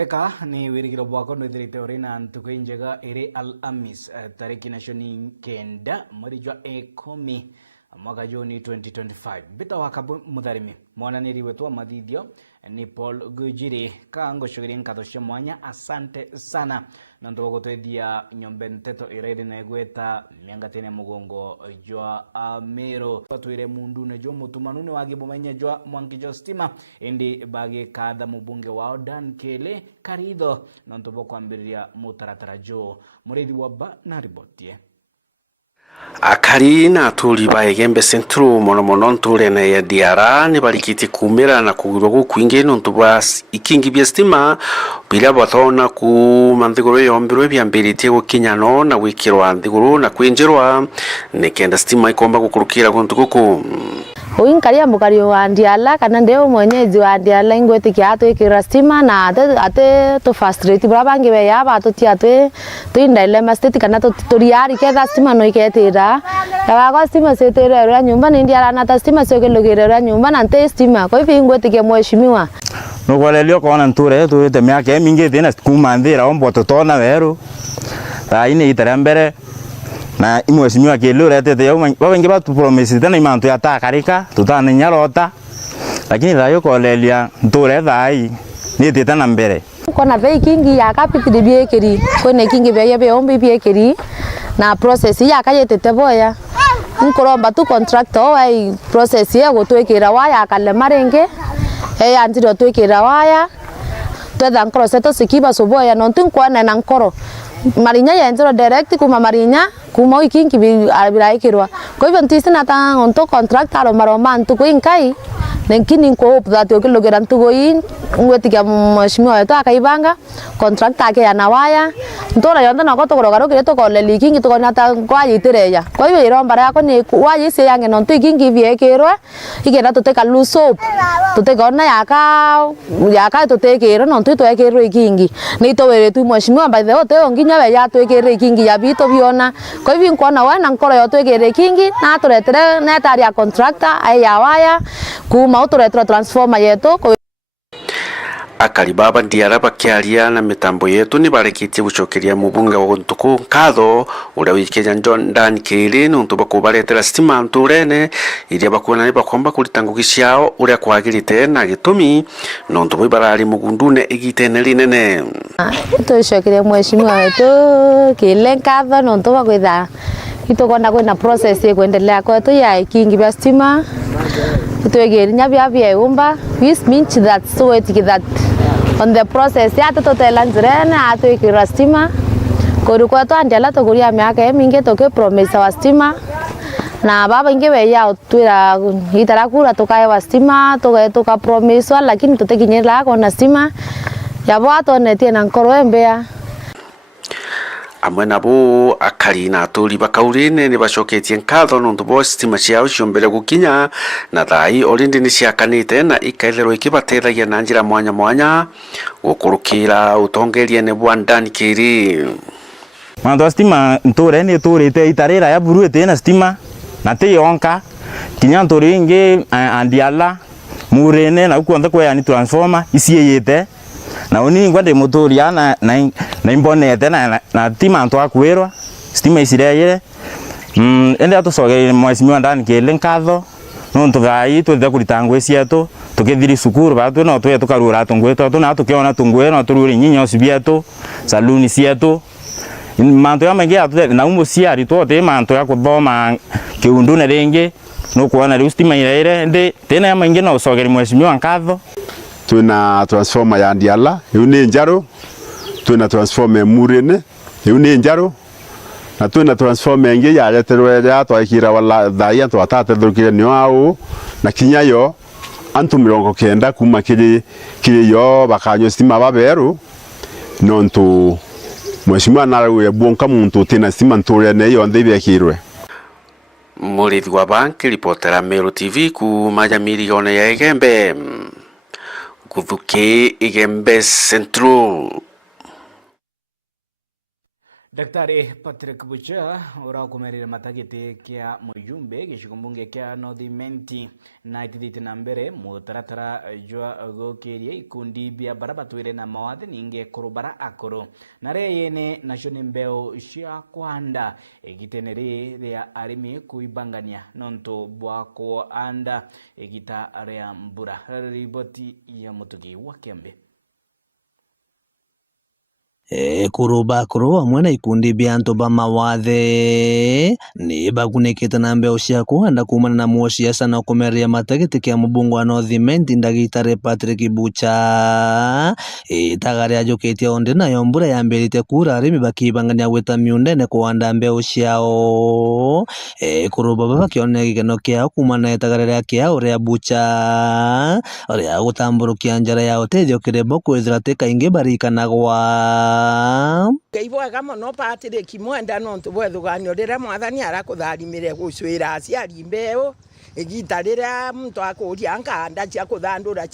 Theka ni wirigiro bwako nwithirite uri na ntuku njega iri Alhamis tariki nacio ni kenda mweri jwa 10 mwaka Juni 2025. Bita wakabu mutharimi mwananiri wetu wa mathithio ni Paul Gujiri kango shugiri nkatho cia mwanya. Asante sana na ndogotethia nyombe nteto iraire na gweta miangatene mugongo jwa Amero twire mundu ne jo mutumanu ne wage bomenya jwa mwangi jo stima indi bage kada mubunge wao Dan Kele Karidho na ntobo kwambiria mutaratara jo murithi waba na ribotie akari na turi baegembe centro mono nture na ya diara ni barikiti kumira na kugirwa gukwinge nontu bwa ikingi bya stima bila batona ku manthiguru yombirwe byambiritie gukinyano na gwikirwa nthiguru na kwinjirwa nikenda stima ikomba gukurukira guntu guku uinkaria mukari wa Ndiala kana ndeo mwenyeji wa Ndiala ingwetikia atwikira stima na ate to frustrate burabangi be yaba tutia tuindaile masteti kana tutoriari ketha stima no iketira kaga stima setera ra nyumba ni Ndiala na stima sokelogera ra nyumba na nte stima kwa hivyo ingwetikia mheshimiwa no kwalelio kona nture tuite miaka mingi thina kumanthira ombo totona weru raine itara mbere na mheshimiwa Kelure tete yao wengi batu promise tena imantu ya takarika tutane nyarota lakini thayo kolelia nture thai ni tete na mbere kona ve kingi ya capital biekeri kone kingi be ombi biekeri na process ya kayetete boya nkoromba tu contractor wa process ya gutwekera waya kale marenge antiro twekera waya twetha nkoro seto sikiba soboya nontu kwana na nkoro marinya yenzero direct kuma marinya kuma ikingi biraikirwa kwa hivyo ntisi na ta onto contractor ro maroma ntuko inkai nenkini nko hope that okilogera ntuko in ngwetikia mheshimiwa wetu akaibanga contractor yake ya nawaya ntora yonda na gotogoro kire to koleli kingi to nata kwa yitireya kwa hivyo irombara yako ni wayise yange nonto ikingi biekirwa igera tuteka luso tutekona yaka tutekera nonto twekirwa ikingi nito weretu mheshimiwa by the way onginya we ya twekere ikingi ya bito biona kwa hivyo nkona wana nkoro yo twekere ikingi na turetere na tari ya contractor aya waya kuma uturetere transformer yetu akari baba Ndiara bakiaria na mitambo yetu ni barekitie gucokeria mubunge wa guntuku nkatho uria wikenya John Dan Kele nontu bakubaretera stima nturene iria bakuona ni bakomba kuritanguki ciao uria kwagirite na gitumi nontu bo barari mugundune igitene rinene tucokeria mheshimiwa wetu Kele nkatho nontu bakwitha itokona kwina process ya kuendelea kwetu ya ikingi bya stima twegerinya bya umba which means that so it that on the process ya totela nzirene atwikira stima kuri kwa to Ndiala to kuria miaka mingi toke promise wa stima na baba ingewe ya twira itarakura tokae wa stima toka promise lakini tutekinyela kona stima yabo atonete na nkoro mbea amwe nabo akari na turi bakaurine ni bacoketie nkatho nontu bo stima ciao ciombere gukinya na thai orindi ni ciakanite na ikaitherwo ikibatethagia na njira mwanya gukurukira utongerie ne bwa Dan Kele mando stima nture ni turite itarira ya buruete na stima na te yonka kinya nturi ingi Ndiala murene na kuonda kwa yani transformer isieyete na oni ngwande motoria na imbonete na tima ntwa kwirwa stima isireyire ende atucogeire mheshimiwa Dan Kele nkatho nontu thai twethe kuritangwe cietu tukithiri cukuru batu no twe tukarura tungwetu tu na tukiona tungwe no tururi nyinyo cibietu saluni cietu manto ya mengi atu na umuciari twote manto ya kuthoma kiundune ringi no kuona riu stima ireire ndi tena ya mengi no ucogeri mheshimiwa nkatho twina transformer ya Ndiala yu ni njaro twina transformer murene yu ni njaro na twina transformer ingi ya leterwe ya twakira wala thai antu atate thukire nio au na kinyayo antu 90 kuma kiri yo bakanyo stima baberu nontu mheshimiwa narawe bonka muntu tina stima nturene yo ndibye kirwe murithi wa banki reportera Meru TV ku majamiri yone ya Igembe Guthuki Igembe Central Daktari Patrick Bucha urakomerire matagiti kia mujumbe gicigombunge kia North Imenti na itithite na mbere mutaratara jwa gokeria ikundi bia barabatwire na mawathe ninge kurubara akoro na reyene nashoni mbeo cia kwanda egiteneri ria arimi kuibangania nonto bwako anda egita ria mbura riboti ya mutugi wa Kiambe. Kuruba hamwe na ikundi bia antu ba mawathe ni bagunekete na mbeo cia kuhanda kumana na muociaca na kumeria matagiti kia mubungu wa North Imenti Ndagitari Patrick Bucha itagari ajukitie onde nayo mbura yambirite kura arimi bakibangania gwita miundene kuhanda mbeo ciao kuruba bakionera gikeno kiao kumana na itagari ria kiao ria Bucha ria gutamburukia njara ya utethio kirebo kwithira ti kaingi barikanagwa Keiboga mono patire kimwenda nontu bwethuganio rira mwathani arakutharimire gucwira aciari mbeo egitarira muntu akuria nkanda cia kuthandura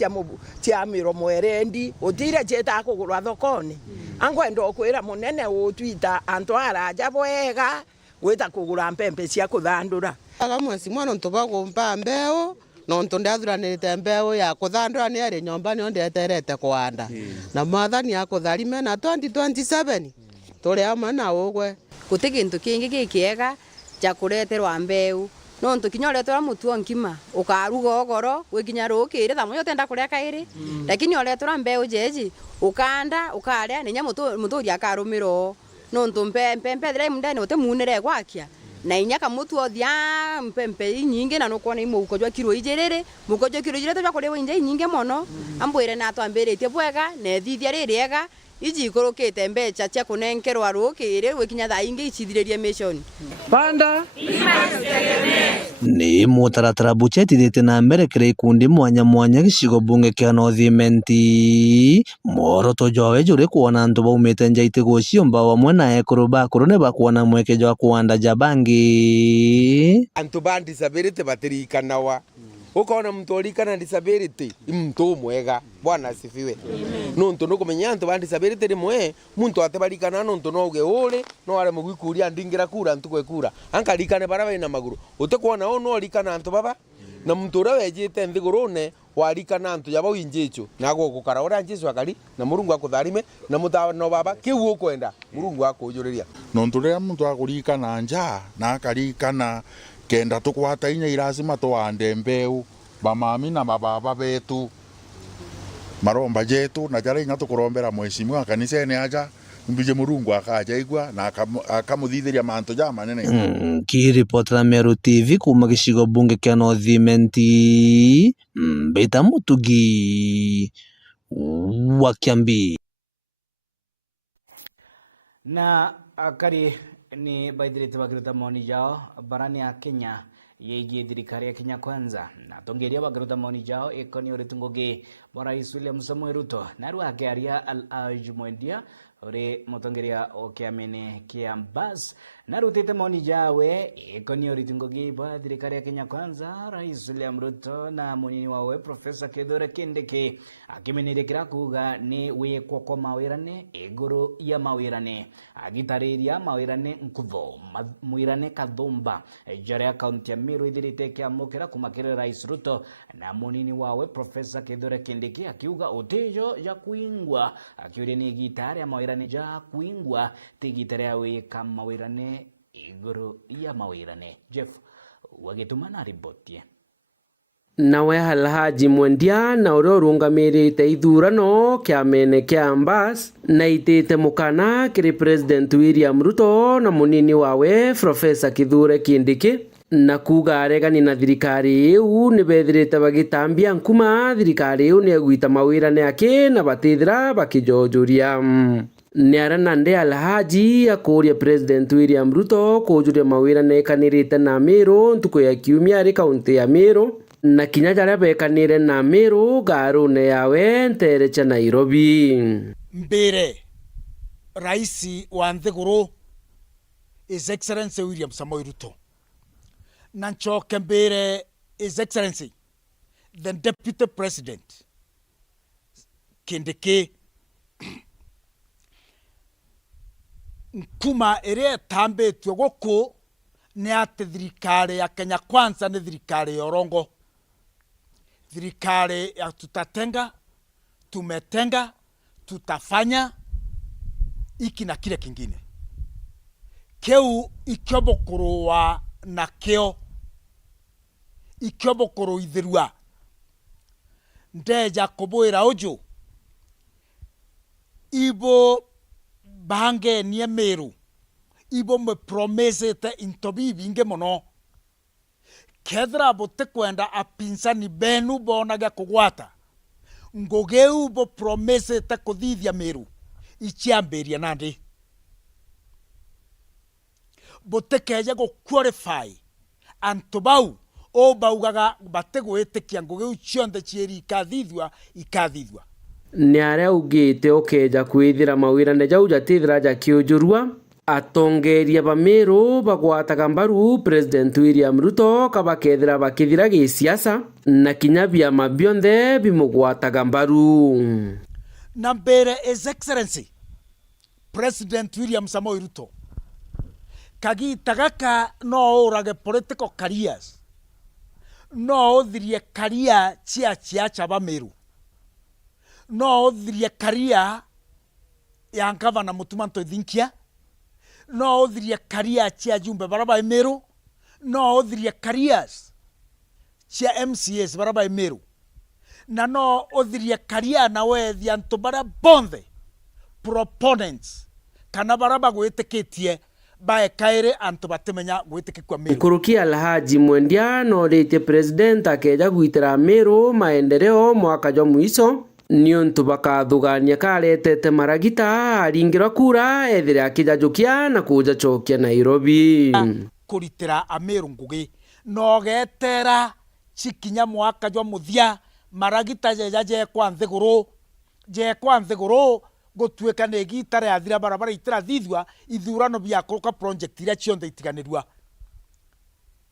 cia miromo erendi utire cheta kugurwa thokoni angwenda okwira munene utwita antu araja bwega gwita kugura mpembe cia kuthandura aga mwezi mwana ntu bagumba mbeo nontu ndathuranirite mbeo ya kuthandura ni ari nyomba ni ndeterete kuanda na mwathani akutharime na 2027 turi amwe na ugwe guti gintu kingi gikiega ja kureterwa mbeu nontu kinya ureterwa mutu nkima ukaruga ogoro wikinya rukire thamwe utenda kuria kairi lakini ureterwa mbeu jeji ukanda ukaria ninya mutu ria karumiro nontu mpempe thire mundani utemunire gwakia na inyaka mutu othia mpempe nyingi na nukuona imuko jwa kiro ijiriri muko jwa kiro ijiriri twa kuri inje nyingi mono ambwire na twambiritie bwega na thithia ririega iji ikorokete mbecha cia kunenkerwa rukiri wikinya thaa ingi icithiririe mission panda ni mutaratara Bucha itithite na mbere kiri ikundi mwanya gicigo bunge kia North Imenti moroto jwawe juri kuona antu baumite nja itigo ciomba wamwe na kuruba ne bakuona mweke jwa kuanda jabangi antu ba disability batirikanawa ukona mtu orikana disability mtu mwega bwana asifiwe nontu nukumenya antu ba disability rimwe muntu atebarikana nontu noge uri no are mugikuria ndingira kura ntukwe kura ankarikane bara na maguru utekwona ono orikana antu baba na muntu ura wejite nthigurune warikana antu yabo injecho nago gukara ura Jesu akari na Murungu akutharime na mutano baba kiu ukwenda Murungu akujuriria nontu ria muntu agurikana nja na akarikana kenda tukwata inya irazima tuande mbeu bamami na bababa betu maromba jetu na jara inya tukurombera mweshimwa kanisa ne aja mbije Murungu akaja igwa na akamuthithiria mantu ja manene kiripotera Meru TV kuma gicigo bunge kia North Imenti Mbita Mutugi wa Kiambi na akari ni baithirite bakiruta maoni jao barani ya Kenya yegie thirikari ya Kenya Kwanza na tongeria bakiruta maoni jao ikoni uritungugi bwa Rais William Samoei Ruto na ruake aria Al-Haj Mwendia uri mutongeria okiamene kia Mbas na rutite maoni jawe ikoni uritungugi bwa thirikari ya Kenya Kwanza Rais William Ruto na munini wawe Professor Kithure Kindiki akimenyerekera kuga ni wikwo kwa mawirane iguru ya mawirane agitariria mawirane nkutho mwirane kathumba jara kaunti ya Meru ithirite kiamukira kumakira Rais Ruto na munini wawe Professor Kithure Kindiki akiuga utejo ya kuingwa akiuria ni gitari ya mawirane ja kuingwa tigitari ya wika mawirane iguru ya mawirane Jeff wagitumana riboti nawe Al-Haj Mwendia na uria urungamirite ithurano kiamene kia Mbas na itite mukana kiri President William Ruto na munini wawe Professor Kithure Kindiki na kuga aregani na thirikari iu ni bethirite bagitambia nkuma thirikari iu ni egwita mawirane ake na batithira bakijojuria ni arana nde Al-Haj akuria President William Ruto kujuria mawirane kanirite na Meru ntuku ya kiumia ri kaunti ya Meru na kinya jaria bekanire na Meru garune yawe ntere cha Nairobi mbere Rais wa nthiguru His Excellency William Samoei Ruto na nchoke mbere His Excellency the Deputy President Kindiki nkuma ĩrĩa ĩtambĩtio gũkũ nĩ atĩ thirikari ya Kenya Kwanza nĩ thirikari ya ũrongo. Thirikari ya tutatenga, tumetenga, tutafanya iki na kile kingine. Keu ikiobokorwa na keo, ikiobokorwa ithirua. Ndeja kuboira ojo, ibo bange nie meru, ibo me promesete intobibi inge mono. Kedra bote kwenda apinsani benu bonaga kugwata. Ngogeu bo promesete kuthithia meru, ichiamberia nandi. Bote keja go qualify, antobau, o baugaga batego etekia ngogeu chionde chieri ikathithua. Nĩ arĩa ugĩte ũkeja kwĩthĩra mawĩra jau jatĩthĩra jakĩũjũrua atongeria bamĩrũ bagwataga mbaru President William Ruto kabakethĩra bakĩthĩra gĩsiasa na kinya byama byonthe bimũgwataga mbaru. Na mbere His Excellency President William Samoei Ruto kagita gaka no ũrage political careers, no ũthirie career chia bamĩrũ, no ũthirie career ya Gavana Mũtumanto Thinkia, no ũthirie career chia jumbe baraba Meru, no ũthirie careers chia MCAs baraba Meru, na no ũthirie career na wethi antu bara bonthe proponents kana baraba gwĩtĩkĩtie bae kaire antu batemenya gwĩtĩkĩkwa Meru. Nkuruki Alhaji Mwendia no rĩte president akeja gwitĩra Meru maendeleo mwaka jwa mwiso nĩũntũ bakathugania karetete maragita aringĩrwa kura ethĩre akĩjajukia na kujachokia Nairobi. Kũritĩra Ameru ngugi no getera chikinya mwaka jwa muthia maragita jekwa nthiguru gũtuĩka nĩ gitara ya thira barabara itira thithua ithurano bia kũruka project iria cionthe itiganĩrua.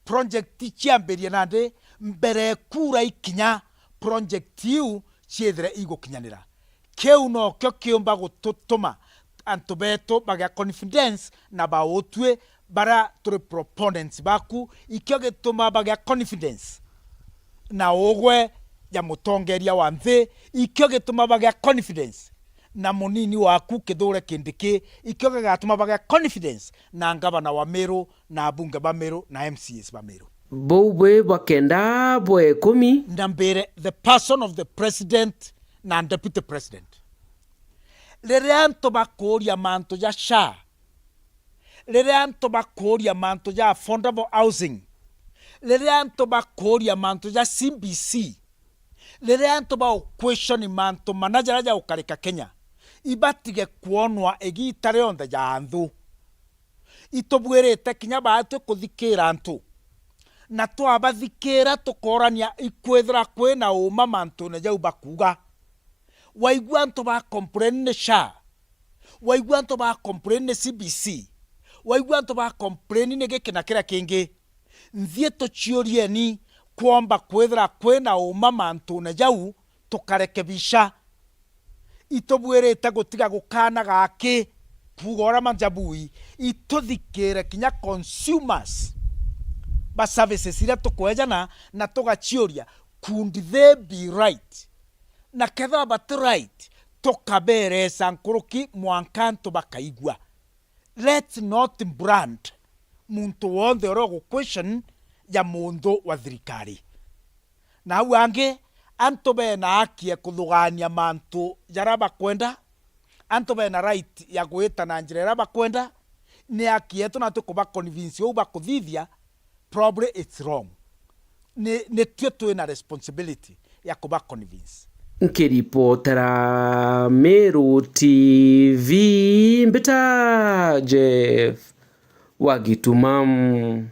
Project chiamberia nande mbere kura ikinya project iu chiethre igũkinyanĩra. Keu no kyo kiumba gũtũtũma antu betu bagia confidence na baotwe bara tũrĩ proponents baku ikyo gĩtũma bagia confidence na ũgwe ya mũtongeria wa nthĩ, ikyo gĩtũma bagia confidence na munini waku Kithure Kindiki, ikyo gĩgatũma bagia confidence na ngavana wa Meru na bunge ba Meru na MCAs ba Meru. Bwe bakenda bwe kumi ndambere the person of the president na deputy president. Lereanto bakoria manto ya SHA, lereanto bakoria manto ya affordable housing, lereanto bakoria manto ya CBC, lereanto ba question manto manajara ya ukarika Kenya ibatige kuonwa egitare onda ya anthu itobwerete kinya baatwe kuthikira antu na twabathikira tukorania ikwethra kwina uma mantu na jau bakuga waigua antu ba complain SHA, waigua antu ba complain CBC, waigua antu ba complain ni gikina kira kingi nthie tuchiorie ni kwamba kwethra kwina uma mantu na jau tukarekebisha itobwerete gutiga gukana gaki pugora manjabui ituthikire kinya consumers ba services iria tukwejana na tugachioria could they be right na ketha bat right tukabere sankuruki mwankanto bakaigwa. Let's not brand muntu wothe orogo question ya mundu wa thirikari na wange anto bena akie kuthugania mantu jaraba kwenda, anto bena right ya gwita na njira raba kwenda ni akie tu na tukuba convince uba kuthithia probably it's wrong. Ni tuwe na responsibility ya kuba convince. Nkiripotera Meru TV mbita Jeff Wagitumamu.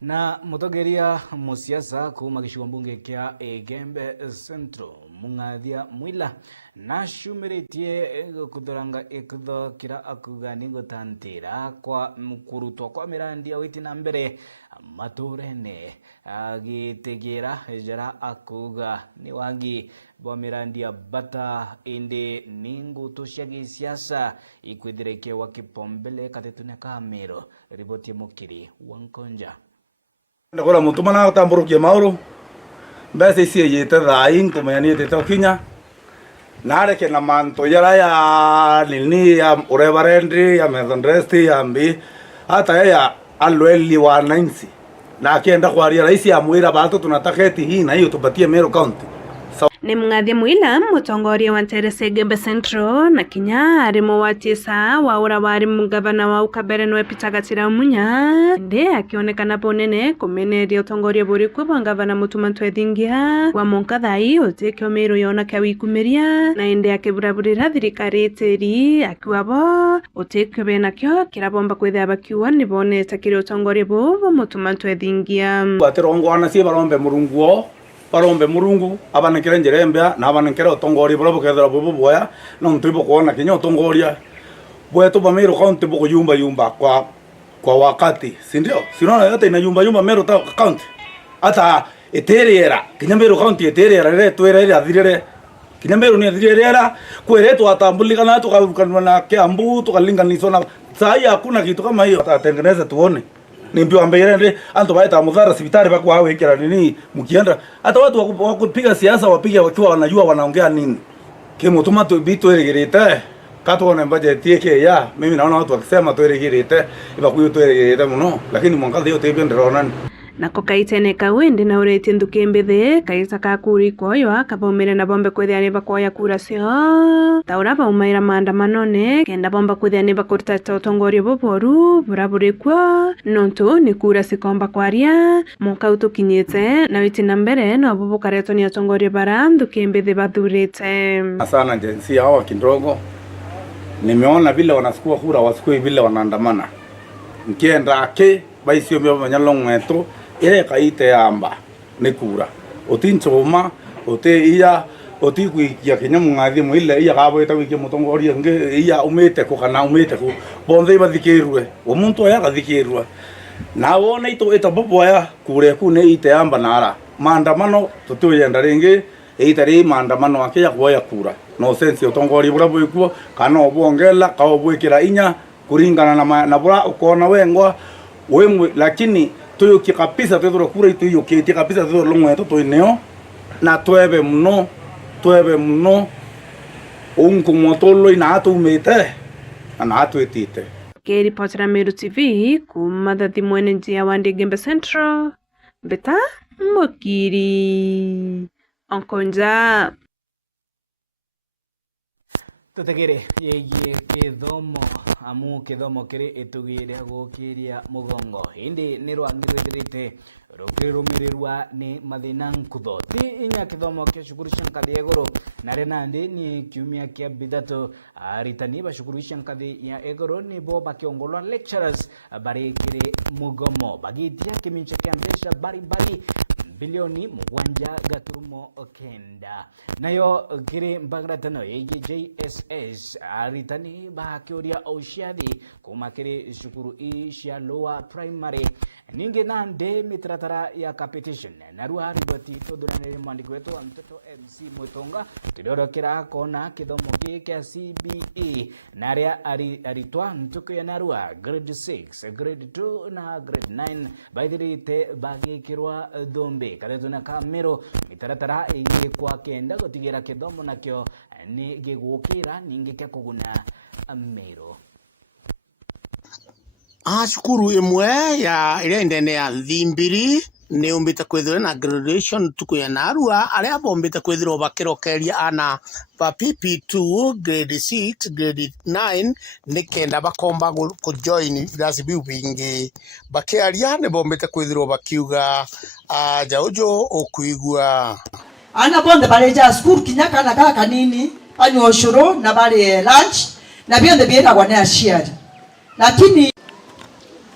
Na mutogeria musiasa kuma gĩcigo mbunge kĩa Igembe Central Mungathia Mwila na shumiritie kuthoranga ikuthokira akuga ni gutantira kwa mkurutwa kwa mirandi ya witi na mbere maturene agitigira jara akuga ni wangi bomirandia bata inde ningu tushagi siasa ikwithirekewa kipombele katetune kamero riboti mukiri Wankonja ndakora mutuma na tamburukia mauru mbese isi yete thain tumenya tete kinya nareke na manto yara ya nini ya urevarendi ya methondresti ya mbi hata ya alweli wa nansi na akienda kwaria rais ya mwira batu tunataketi hii na hiyo tupatie Meru County. Ni Mung'athia Muilam mutongoria wa Nterese Gembe Central na kinya arimo watisa wa ura wari mugavana wa Ukabere no Peter Gatira Munya ndi akionekana ponene kumeneria utongoria buri kwa gavana Mutuma Ntwethingia wa Munkathai utekio Meru yona kawikumiria na indi akiburaburira thirikari teri akiwabo utekio bena kyo kirabomba kwithia bakiwa ni bonete kiri utongoria bo Mutuma Ntwethingia baterongo anasie barombe murunguo barombe murungu abanekere njerembea na abanekere utongoria bura bukethera bubu boya no ntibo kuona kinya utongoria bwetu ba Meru County buko yumba kwa wakati si ndio sinaona yote ina yumba Meru County hata eteriera kinya Meru County eteriera re twera ira thirire kinya Meru ni thirira kweretu atambulikana tukavukana na Kiambu tukalinganiswa na sai hakuna kitu kama hiyo atatengeneza tuone ni mbio ambere anto baita mudhara sibitari bako hao hekera nini mkienda hata watu wa kupiga siasa wapige wakiwa wanajua wanaongea nini kimo tomato bitu eregerete kato na budget yake ya mimi naona watu wakisema tu eregerete ibakuyo tu eregerete muno lakini mwangaza yote hiyo ndio ronani nako kaitene kawende na urete ndukembethe kaisa kakuri koyo akabomere na bombe kwethia ne bakoya kura cio taura baumaira maandamanone kenda bomba kwethia ne bakurita utongoria boboru burabure kwa nonto ni kura sikomba kwaria muka utukinyete na witina mbere no bubukareto ni utongoria bara ndukembethe bathurite sana jinsi hao kindogo nimeona vile wanasukua kura wasikui vile wanaandamana mkienda ake baisio myo manyalongweto ile kaite amba ni kura otinchoma ote iya otikuikia kinya Mung'athia Muilam iya gabo tawikia mutongoria nge iya umete ko kana umete ko bonde bathikirwe omuntu aya gathikirwe na wona ito etaboboya kure ku ne ite amba nara maandamano tutuyenda ringi eitari maandamano akia kuoya kura no sense utongoria bura bwikuo kana obongela ka obwikira inya kuringana na bura ukona wengwa wewe lakini tuyo kikapisa tuyo kura tuyo kikapisa tuyo longwe to ineo na twebe mno unku motolo ina atumete na atwetite Keri Potera Meru TV kumathathi mwene njia wa Gembe Central beta mukiri Wankonja tutegere yegie kithomo amu kithomo kiri itugire gukiria mugongo indi ni rwangirite rukirumirirwa ni mathina nkutho ti inya kithomo kia cukuru cia ngathi ya iguru na renandi ni kiumia kia bithatu aritani ba cukuru cia ngathi ya iguru ni bo bakiongolwa lecturers bari kiri mugomo bagitia kimincha kia mbeca bari bilioni 7.9 nayo kiri mbagratano yegi JSS aritani bakioria oshadi kuma kiri cukuru cia lower primary ninge nande mitratara ya competition narua riboti todurane mwandiko wetu wa mtoto MC Mutonga tudorokera kona kithomo kia CBE naria aritwa ntuko ya narua grade 6 grade 2 na grade 9 baithirite bagikirwa thombe karetuna kamero mitaratara iyi kwa kenda gotigira kithomo nakyo ni gigukira ninge kya kuguna Meru cukuru imwe ya iria ndene ya Thimbiri ni umbite kwithirwa na graduation tuku ya narua aria bombite kwithirwa bakirokeria ana ba PP2 grade 6 grade 9 ni kenda bakomba ku join rasibi wingi bakiaria ni bombite kwithirwa bakiuga jaujo okuigua ana bonde bareja school kinyaka na kaka kanini anyo oshuro na bale lunch na bionde bienda kwa na share lakini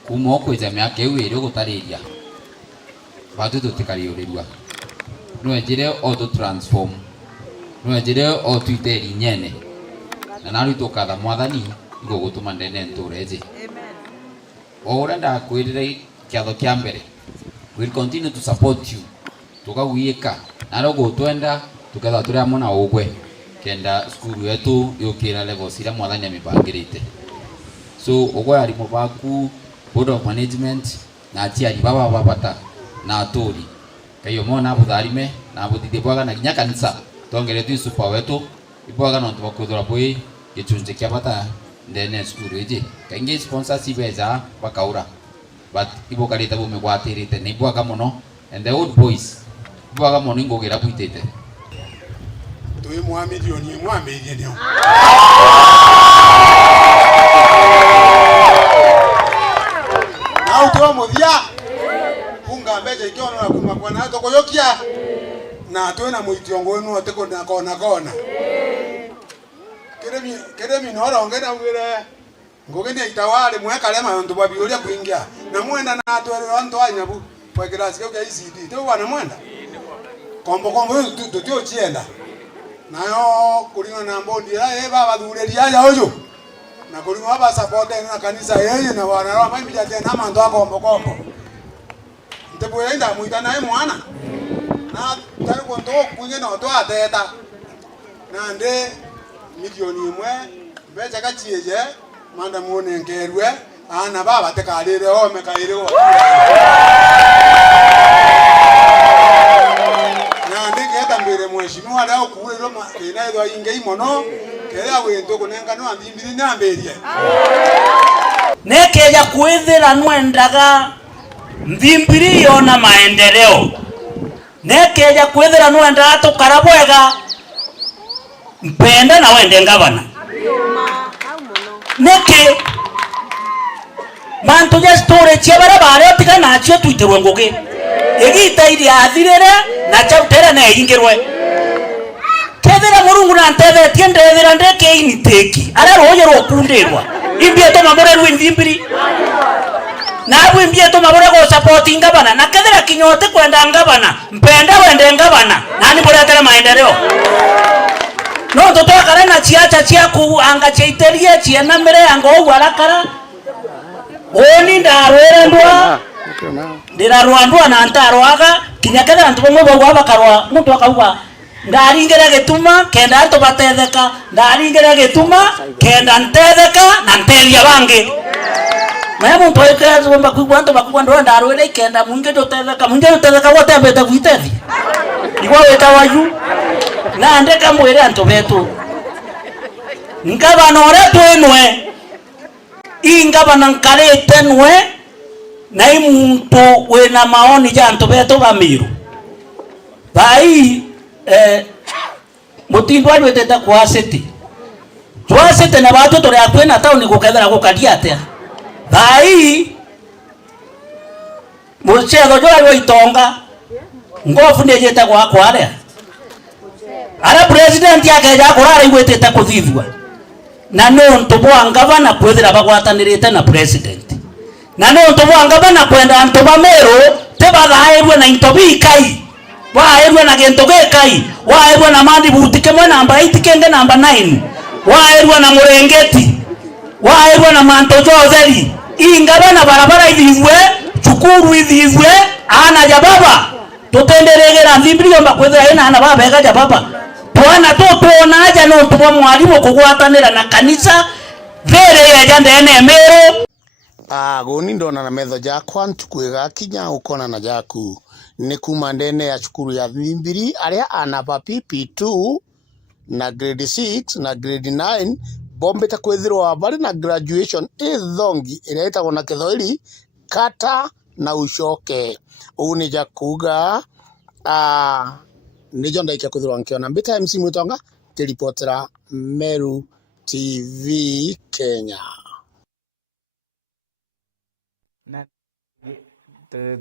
kuma kwija myaka iu iri gutariria batu tutikariurirwa no ejire auto transform no ejire o twiteri nyene na naru tukatha mwathani igugutuma ndene ntureje amen ora nda kwirire kiatho kia mbere we will continue to support you tukawiika naro gutwenda tuketha turi amwe na ugwe kenda skuru yetu yukira level sira mwathani amipangirite. So ugwe arimu baku, board of management na aciari baba babata na aturi kayo mona butharime na butithie bwaga na kinya kanisa tongeretu super wetu ibwaga no tubakuthura bui gichunje kia bata ndene skuru iji kaingi sponsorship eza bakaura but ibokarite bume gwatirite ni bwaga muno and the old boys bwaga muno ingogira bwitete tui mwa milioni ndio na uto muthia kunga mbeje ikiono na kuma kwa na toko yokia na twena muitiongo wenu ateko na kona keremi no rongera ngire ngogeni itawale mweka lema ndo babiuria kuingia na mwenda na atwere wantu anyabu kwa kirasi kwa ICD to wana mwenda kombo tutio chienda nayo kulingana na mbondi baba thureria ya ojo na kulingana baba support na kanisa yeye na wana roho mimi jaje na mando kombo ntebo yenda muita naye mwana na tari konto kuinge no to ateta na nde milioni imwe mbecha kachieje manda muone ngerwe ana baba tekalire ome kaire wo na ndiketa mbere mheshimiwa leo kule Roma inaitwa inge imono kera wento kunenga no ambimbiri namberie nekeja kwithira nwendaga mbimbiri yona maendeleo nekeja kwithira nwendaga tukara bwega mpenda na wende ngavana neke mantu ya story chebara bare tika nacho tuiterwe ngoge egita iri athirere na chautere na ingirwe kethera murungu na nteve tiendethera ndeke initeki ara roje ro kundirwa imbie to mamore rwi mbimbiri na abu imbie to mamore go support ngavana na kethera kinyote kwenda ngavana mpenda wende ngavana nani muretera maendeleo no toto kare na chiacha chiaku anga cheiterie chiena mere anga ogwarakara oni ndarwere ndira rwandwa na ntarwaga kinyaketha antu bamwe bagwa bakarwa muntu akauga ndaringere gituma kenda antu batetheka ndaringere gituma kenda ntetheka na nteria bangi maya muntu ekera zomba kuigwa antu bakugwa ndo ndarwere kenda munge ndotetheka wote beta gwitethi igwa weta wayu na ndeka mwere antu betu ngabana ore twenwe ingabana nkarete nwe na imuntu wena maoni ja antu betu bamiru bai mutindo alweteta kwa city twasete na batu tore akwena tauni gukethera gukadia atia bai muchetho jo alwo itonga ngofu ndejeta kwa kware ara president yake ja kurara igwetete kuthithwa na no ntobwa ngavana kwethira bagwatanirite na president na no ntobwa ngavana kwenda antu bamero te bathairwe na intobi kai wairwe na gento gekai wairwe na mandi butike mwe namba 8 kenge namba 9 wairwe na murengeti wairwe na manto jotheri ingavana barabara ithizwe chukuru ithizwe ana ja baba tutenderegera mbimbiri mba kwethira ina ana baba ega ja baba twana totona aja no tubwa mwalimu kugwatanira na kanisa vere ya jande ene mero goni ndona na metho jakwa ntukwega kinya ukona na jaku ni kuma ndene ya cukuru ya Mbimbiri aria anaba PP2 na grade 6 na grade 9 bombeta kwethirwa bari na graduation ithongi iria itagwo na kithoiri kata na ucoke uni jakuga nijo ndaika kwithirwa nkiona mbita MC Mutonga kiripotera Meru TV Kenya na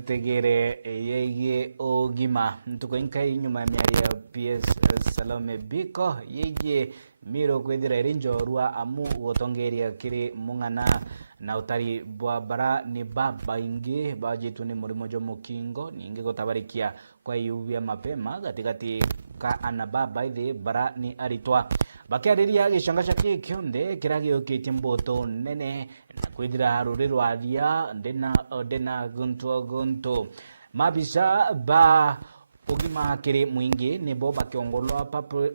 tegere yeye ogima ntukoinka inyuma ya PS Salome Biko yeye miro kwethira erinjorua amu gotongeria kiri mungana na utari bwabara ni baba ingi bajitu ni murimo jo mukingo ningi gotabarikia kwa yuvia mapema gatigati ka ana baba ithi bara ni aritwa bakiariria gishangasha kionde kiragi okitie mboto nene na kwithira haruriro aria ndena gunto mabisa ba ugima kiri mwingi nibo bakiongolwa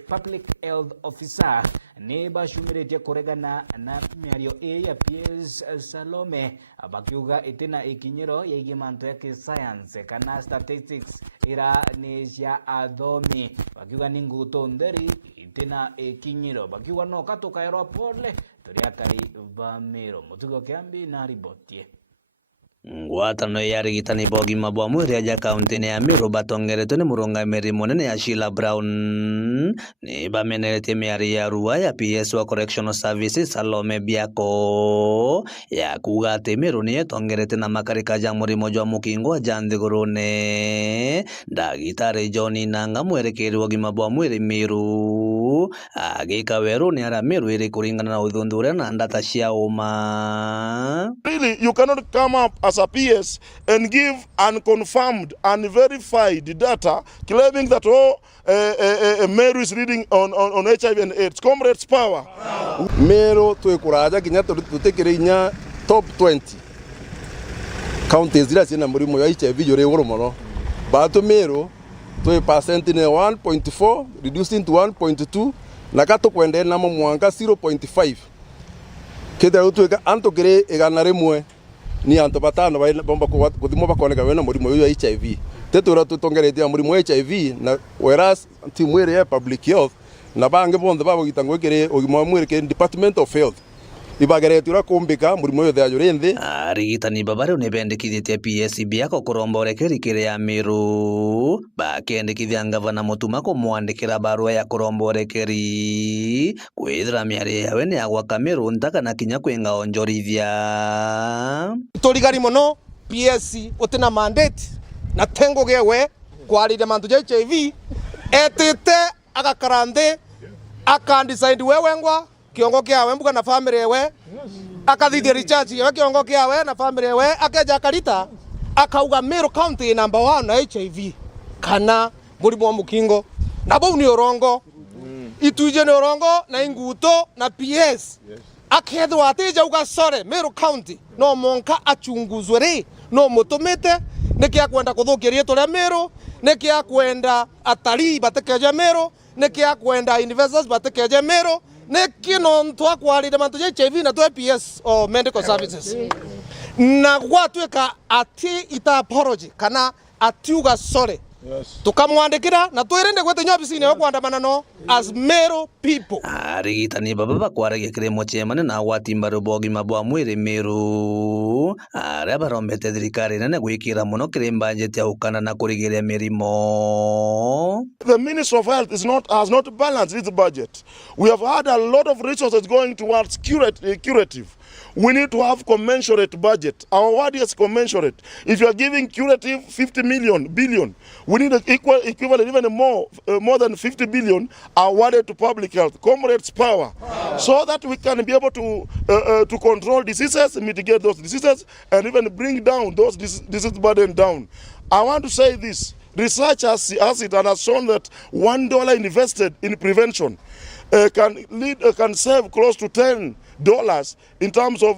public health officer ni bashumirite kuregana na miario ya PS Salome bakiuga itina ikinyiro ya igimanto ya science kana statistics ira ni cia athomi bakiuga ni nguto nderi itina ikinyiro bakiuga no katukaerwa pole turiakari bamiro mutugo kiambi na ribotie ngwatano ya rigitani bogima bwa mwiri aja kaunti-ini ya Meru batongeretwo ni murungamiri munene ya Sheila Brown ni bameneretie miari ya rua ya PS wa Correctional Services Salome Biako ya kuga ati Meru ni etongerete na makarika ja murimo jwa mukingo ja nthigurune ndagitari John Nanga mwerekeri wa gima bwa mwiri Meru agika weru ni ara Meru iri kuringana na uthundure na ndata cia uma. Really, you cannot come up as a PS and give unconfirmed, unverified data claiming that Meru is reading on HIV and AIDS. Comrades, power. Meru twikuraja kinya tutikirinya top 20 counties zira cina murimo ya HIV yore iguru muno batu Meru twi percent ni 1.4 reducing to 1.2 na katukwende na mwanka 0.5 kida utwika antokire igana rimwe ni anto batano bomba kuthimo bakoneka wena murimo ya HIV tetura tutongeretia murimo HIV na whereas timu ya public health na bange bonde babo gitangwekere ogimo mwere ke Department of Health ibageretura kumbika murimo yothe ajure nthi arigitani babare ne bendekithite PSB yako kuromborekeri kire ya Meru bakendekithia ngavana Mutuma kumwandikira barua ya kuromborekeri kwithira miari yawe ni agwaka Meru ntaka na kinya kwenga onjorithia turigari muno PS utina mandate na tengo gewe kwarire mantu ja HIV etete agakarande akandisaidi wewengwa kiongo kiawe mbuga na family yewe akathithia recharge yewe kiongo kiawe na family yewe akeja karita akauga Meru County number 1 na HIV kana murimo wa mukingo na bau ni orongo ituje ni orongo na inguto na PS akethwa atija ugasore Meru County no monka achunguzwe ri no mutumite niki akwenda kuthukiria turia Meru niki akwenda atari batekeje Meru niki akwenda investors batekeje Meru niki no ntwa kwarire mantu ja HIV na twa PS o medical services na gwatweka ati ita apology kana atiuga sorry tukamwandikira na twirinde gwete nyobisine yo kwandamana no as Meru people arigitani baba bakwaragia kirimo chemane na watimba rubogima bwa mwiri Meru aria barombete thirikari nene gwikira muno kirimba njete ukana na kurigiria mirimo. The Ministry of Health has not balanced its budget. We have had a lot of resources going towards curative. We need to have commensurate budget. Our word is commensurate. If you are giving curative 50 billion, we need an equivalent, even more than 50 billion awarded to public health. Comrades, power. So that we can be able to control diseases, mitigate those diseases, and even bring down those disease burden down. I want to say this. Research has it and has shown that $1 invested in prevention can save close to $10 in terms of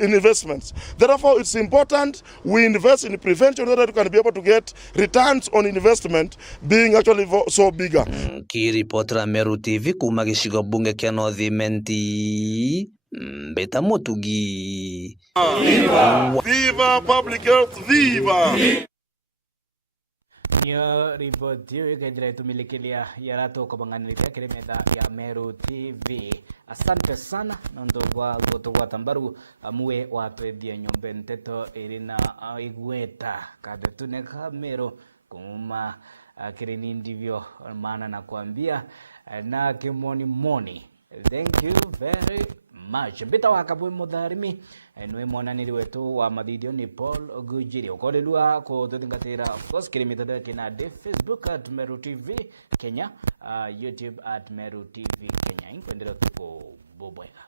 investments. Therefore, it's important we invest in prevention so that we can be able to get returns on investment being actually so bigger. Kiripotera Meru TV kuma gicigo bunge kia North Imenti Mbeta Mutugi. Viva! Viva public health! Viva! Niyo ripoti hiyo ikaendelea tumilikilia yarato kwa banganilikia kirimeda ya Meru TV. Asante sana nondo kwa gotogwa tambaru muwe watwedia nyombe nteto irina igweta kadetuneka Meru kuma kirini ndivyo maana na kuambia na kimoni moni. Thank you very much. Mbita wakabwe mudharimi nwe mwananiri wetu wa madhidio ni Paul Ogujiri. Ukolelua kututingatira of course kirimita kina Facebook at Meru TV Kenya, YouTube at Meru TV Kenya. Inkuendelea tuko bobweka.